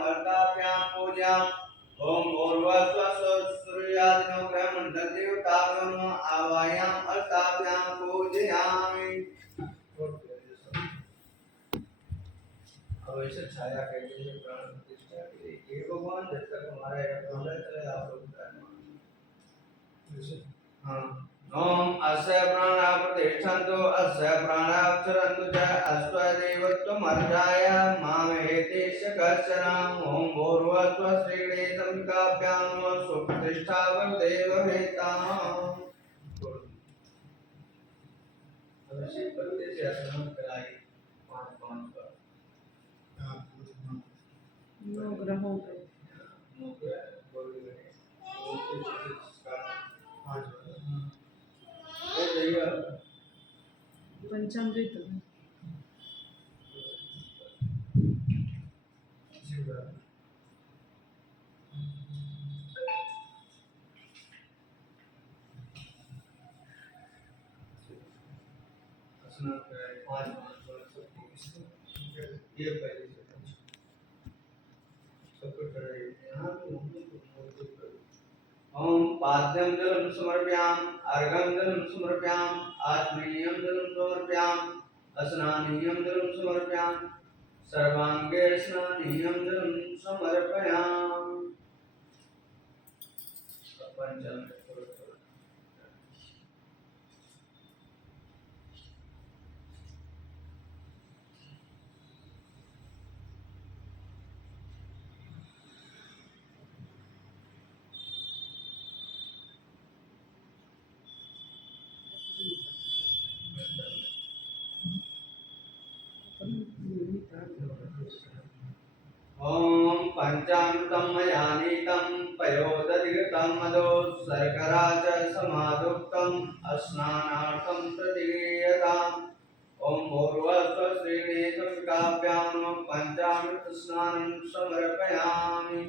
वर्ताभ्यां नमः। आवायाम अर्ताभ्यां पूजयामि। छाया कहते हैं प्राण प्रतिष्ठा के लिए। हे भगवान जब तक हमारा यह चले आप लोग ओम अस्य प्राणा प्रतिष्ठन्तु अस्य प्राणा अक्षरन्तु च अश्वदेवत्वमर्जाय मामेतेश कश्चन ओम भूर्वस्वश्रीगणेशमिकाभ्यां नमः सुप्रतिष्ठावदेव नौ ग्रहों पे भैया पंचामृत ये पहले सबको यहाँ हम लोग ओम पाद्यम जलम समर्प्याम अर्घम जलम समर्प्याम आत्मीयम जलम समर्प्याम स्नानीयम जलम समर्प्याम सर्वांगे स्नानीयम जलम समर्पयाम ॐ पञ्चामृतं मया नीतं पयोदधिगतं मदो शर्करा च समादुक्तम् अस्नानार्थं प्रतिगीयताम् ॐ भूर्वस्वश्रीगणेशमिकाभ्यां नमः पञ्चामृतस्नानं समर्पयामि।